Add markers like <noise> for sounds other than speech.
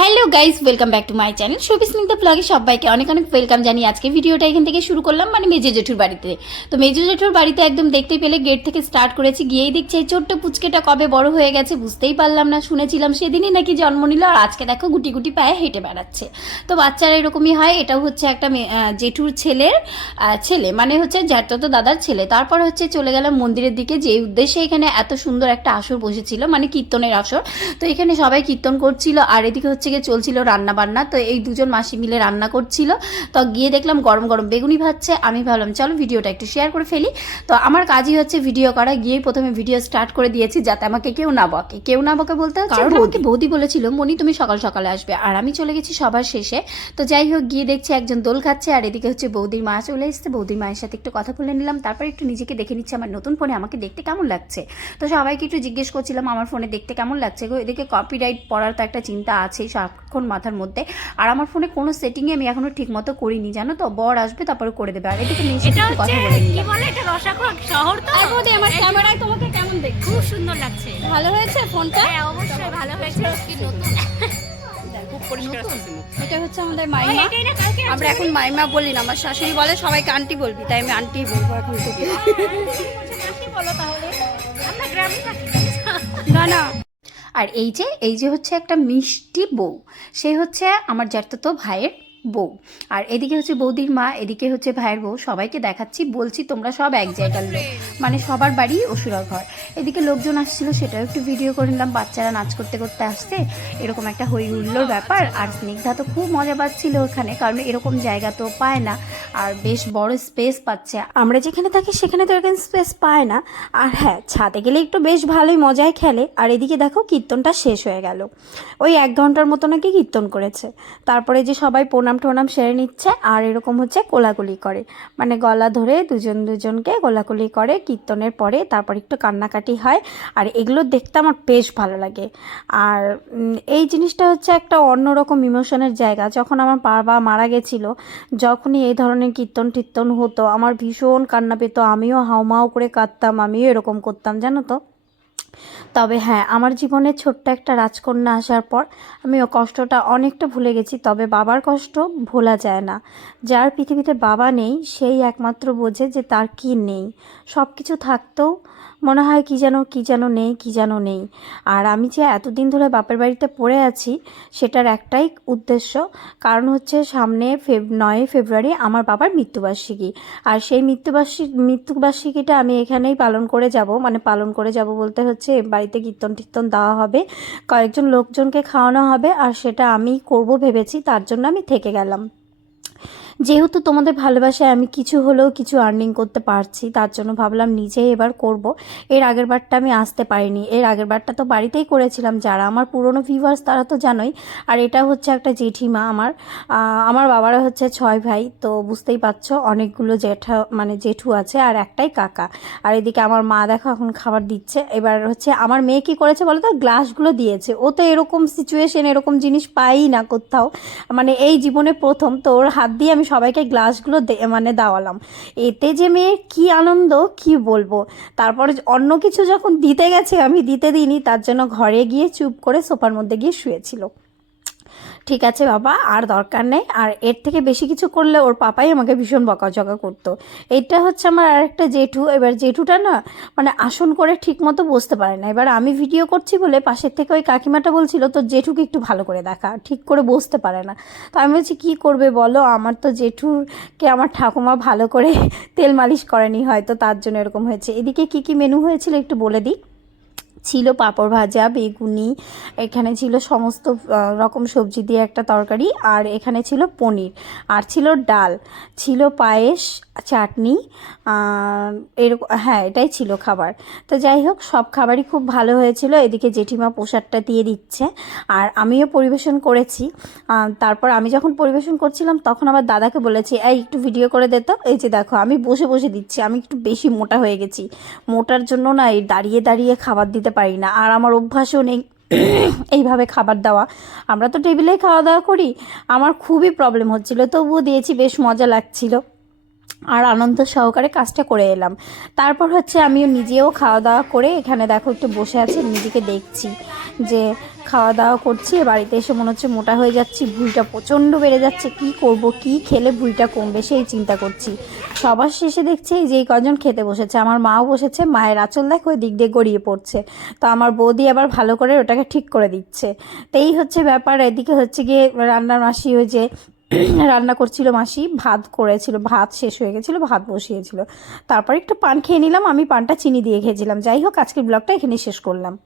Hello guys welcome back to my channel Subismita ব্লগে সবাইকে অনেক অনেক ওয়েলকাম জানি আজকে ভিডিওটা এখান থেকে শুরু করলাম মানে মেজো জেঠুর বাড়িতে। তো মেজো জেঠুর বাড়িতে একদম দেখতে পেলে গেট থেকে স্টার্ট করেছি, গিয়েই দেখছি এই ছোট্ট পুচকেটা কবে বড় হয়ে গেছে, বুঝতেই পারলাম না। শুনেছিলাম সেদিনই নাকি জন্ম নিল, আর আজকে দেখো গুটি গুটি পায়ে হেঁটে বেড়াচ্ছে। তো বাচ্চারা এরকমই হয়, এটাও হচ্ছে একটা জেঠুর ছেলের ছেলে মানে হচ্ছে জ্যাঠতো দাদার ছেলে। তারপর হচ্ছে চলে গেলাম মন্দিরের দিকে যে উদ্দেশ্যে এখানে এত সুন্দর একটা আসর বসেছিল মানে কীর্তনের আসর। তো এখানে সবাই কীর্তন করছিল, আর এদিকে হচ্ছে গিয়ে চলছিল রান্না বান্না তো এই দুজন মাসি মিলে রান্না করছিল। তো গিয়ে দেখলাম গরম গরম বেগুনি ভাজছে আমি ভাবলাম চলো ভিডিওটা একটু শেয়ার করে ফেলি। তো আমার কাজই হচ্ছে ভিডিও করা গিয়েই প্রথমে ভিডিও স্টার্ট করে দিয়েছি যাতে আমাকে কেউ না বকে। কেউ না বকে বলতে হচ্ছে কারণ আমাকে বৌদি বলেছিল মনি তুমি সকাল সকালে আসবে। আর আমি চলে গেছি সবার শেষে। তো যাই হোক গিয়ে দেখছি একজন দোল খাচ্ছে আর এদিকে হচ্ছে বৌদির মা চলে এসেছে। বৌদির মায়ের সাথে একটু কথা বলে নিলাম তারপর একটু নিজেকে দেখে নিচ্ছে আমার নতুন ফোনে আমাকে দেখতে কেমন লাগছে। তো সবাইকে একটু জিজ্ঞেস করছিলাম আমার ফোনে দেখতে কেমন লাগছে গো? এদিকে কপিরাইট পড়ার তো একটা চিন্তা আছেই সারাক্ষণ মাথার মধ্যে। আর আমার ফোনে কোনো সেটিংয়ে আমি এখনও ঠিক মতো করিনি জানো তো? বর আসবে তারপরে করে দেবে। আর এদিকে মেয়ের সাথে এটা কথা বলে কি বলে? এটা রসাখোয়া শহর তো? আর বৌদি আমার ক্যামেরায় তোমাকে কেমন দেখছ খুব সুন্দর লাগছে। ভালো হয়েছে ফোনটা? হ্যাঁ অবশ্যই ভালো হয়েছে। কি নতুন। এটা হচ্ছে আমাদের মাইমা। আমরা এখন মাইমা বলি না আমার শাশুড়ি বলে সবাইকে আন্টি বলবি তাই আমি আন্টি বলব এখন থেকে কি বলো তাহলে। আমরা গ্রামে থাকি। না না। আর এই যে এই যে হচ্ছে একটা মিষ্টি বউ সে হচ্ছে আমার জ্যাঠতো ভাইয়ের বউ। আর এদিকে হচ্ছে বৌদির মা, এদিকে হচ্ছে ভাইয়ের বউ। সবাইকে দেখাচ্ছি, বলছি তোমরা সব এক জায়গার লোক। মানে সবার বাড়ি অসুরা ঘর। এদিকে লোকজন আসছিল, সেটাও একটু ভিডিও করে নিলাম। বাচ্চারা নাচ করতে করতে আসছে। এরকম একটা হই হুল্লোর ব্যাপার। আর স্নিগ্ধা তো খুব মজা পাচ্ছিল ওখানে, কারণ এরকম জায়গা তো পায় না। আর বেশ বড় স্পেস পাচ্ছে। আমরা যেখানে থাকি, সেখানে তো এরকম স্পেস পায় না। আর হ্যাঁ ছাদে গেলে একটু বেশ ভালোই মজায় খেলে। আর এদিকে দেখো, কীর্তনটা শেষ হয়ে গেল। ওই এক ঘণ্টার মতো নাকি কীর্তন করেছে। তারপরে যে সবাই প্রণাম টোনাম সেরে নিচ্ছে আর এরকম হচ্ছে কোলাকুলি করে। মানে গলা ধরে দুজন দুজনকে কোলাকুলি করে, কীর্তনের পরে তারপর একটু কান্নাকাটি হয় আর এগুলো দেখতে আমার বেশ ভালো লাগে। আর এই জিনিসটা হচ্ছে একটা অন্যরকম ইমোশনের জায়গা। যখন আমার বাবা মারা গেছিল, যখনই এই ধরনের কীর্তন টীর্তন হতো, আমার ভীষণ কান্না পেতো, আমিও হাউমাউ করে কাঁদতাম, আমিও এরকম করতাম, জানো তো? তবে হ্যাঁ আমার জীবনে ছোট্ট একটা রাজকন্যা আসার পর আমি ও কষ্টটা অনেকটা ভুলে গেছি, তবে বাবার কষ্ট ভোলা যায় না। যার পৃথিবীতে বাবা নেই, সেই একমাত্র বোঝে যে তার কি নেই। সব কিছু থাকতেও মনে হয় কি যেন কি যেন নেই, কি যেন নেই। আর আমি যে এতদিন ধরে বাপের বাড়িতে পড়ে আছি, সেটার একটাই উদ্দেশ্য, কারণ হচ্ছে সামনে ফেব নয় ফেব্রুয়ারি আমার বাবার মৃত্যুবার্ষিকী। আর সেই মৃত্যুবার্ষিক, মৃত্যুবার্ষিকীটা আমি এখানেই পালন করে যাব মানে পালন করে যাব বলতে হচ্ছে বাড়িতে কীর্তন টীর্তন দেওয়া হবে, কয়েকজন লোকজনকে খাওয়ানো হবে, আর সেটা আমি করব ভেবেছি, তার জন্য আমি থেকে গেলাম। যেহেতু তোমাদের ভালোবাসায় আমি কিছু হলেও কিছু আর্নিং করতে পারছি, তার জন্য ভাবলাম নিজেই এবার করব। এর আগের বারটা আমি আসতে পারিনি। এর আগের বারটা তো বাড়িতেই করেছিলাম। যারা আমার পুরনো ভিউয়ার্স তারা তো জানোই। আর এটা হচ্ছে একটা জেঠিমা আমার। আমার বাবারা হচ্ছে ছয় ভাই। তো বুঝতেই পারছ, অনেকগুলো জেঠা মানে জেঠু আছে আর একটাই কাকা। আর এদিকে আমার মা দেখো এখন খাবার দিচ্ছে। এবার হচ্ছে আমার মেয়ে কি করেছে বলো তো? গ্লাসগুলো দিয়েছে। ও তো এরকম সিচুয়েশন এরকম জিনিস পাই না কোথাও। মানে এই জীবনে প্রথম। তো ওর হাত দিয়ে আমি সবাইকে গ্লাসগুলো মানে দেওয়ালাম। এতে যে মেয়ের কি আনন্দ, কি বলব? তারপরে অন্য কিছু যখন দিতে গেছে, আমি দিতে দিইনি, তার জন্য ঘরে গিয়ে চুপ করে সোফার মধ্যে গিয়ে শুয়েছিল। ঠিক আছে বাবা, আর দরকার নেই। আর এর থেকে বেশি কিছু করলে ওর পাপাই আমাকে ভীষণ বকাঝকা করতো। এটা হচ্ছে আমার আরেকটা জেঠু। এবার জেঠুটা না মানে আসন করে ঠিক মতো বসতে পারে না। এবার আমি ভিডিও করছি বলে পাশের থেকে ওই কাকিমাটা বলছিল তো জেঠুকে একটু ভালো করে দেখা। ঠিক করে বসতে পারে না। তো আমি বলছি, কী করবে বলো? আমার তো জেঠুরকে আমার ঠাকুমা ভালো করে তেল মালিশ করেনি হয়তো, তার জন্য এরকম হয়েছে। এদিকে কি কি মেনু হয়েছিল একটু বলে দিই। ছিল পাঁপড় ভাজা, বেগুনি, এখানে ছিল সমস্ত রকম সবজি দিয়ে একটা তরকারি, আর এখানে ছিল পনির, আর ছিল ডাল, ছিল পায়েস, চাটনি এরকম হ্যাঁ এটাই ছিল খাবার। তো যাই হোক, সব খাবারই খুব ভালো হয়েছিল, এদিকে জেঠিমা প্রসাদটা দিয়ে দিচ্ছে, আর আমিও পরিবেশন করেছি। তারপর আমি যখন পরিবেশন করছিলাম, তখন আমার দাদাকে বলেছি, এই, একটু ভিডিও করে দে তো। এই যে দেখো, আমি বসে বসে দিচ্ছি, আমি একটু বেশি মোটা হয়ে গেছি। মোটার জন্য না, এই দাঁড়িয়ে দাঁড়িয়ে খাবার দিতে পারি না। আর আমার অভ্যাসও নেই এইভাবে খাবার দেওয়া। আমরা তো টেবিলেই খাওয়া দাওয়া করি। আমার খুবই প্রবলেম হচ্ছিল, তবুও দিয়েছি, বেশ মজা লাগছিল। আর আনন্দ সহকারে কাজটা করে এলাম। তারপর হচ্ছে আমিও নিজেও খাওয়া দাওয়া করে এখানে দেখো একটু বসে আছি, নিজেকে দেখছি। যে খাওয়া দাওয়া করছি বাড়িতে এসে মনে হচ্ছে মোটা হয়ে যাচ্ছি ভুঁড়িটা প্রচণ্ড বেড়ে যাচ্ছে, কি করব, কি খেলে ভুঁড়িটা কমবে সেই চিন্তা করছি। সবার শেষে দেখছি যে কজন খেতে বসেছে, আমার মাও বসেছে, মায়ের আঁচল দেখো ওই দিক দিয়ে গড়িয়ে পড়ছে। তো আমার বৌদি আবার ভালো করে ওটাকে ঠিক করে দিচ্ছে। তো এই হচ্ছে ব্যাপার, এদিকে হচ্ছে গিয়ে রান্নার মাসি ওই যে <clears throat> রান্না করছিল মাসি, ভাত করেছিল, ভাত শেষ হয়ে গেছিল, ভাত বসিয়েছিল। তারপর একটু পান খেয়ে নিলাম, আমি পানটা চিনি দিয়ে খেয়েছিলাম। যাই হোক, আজকের ব্লগটা এখানেই শেষ করলাম।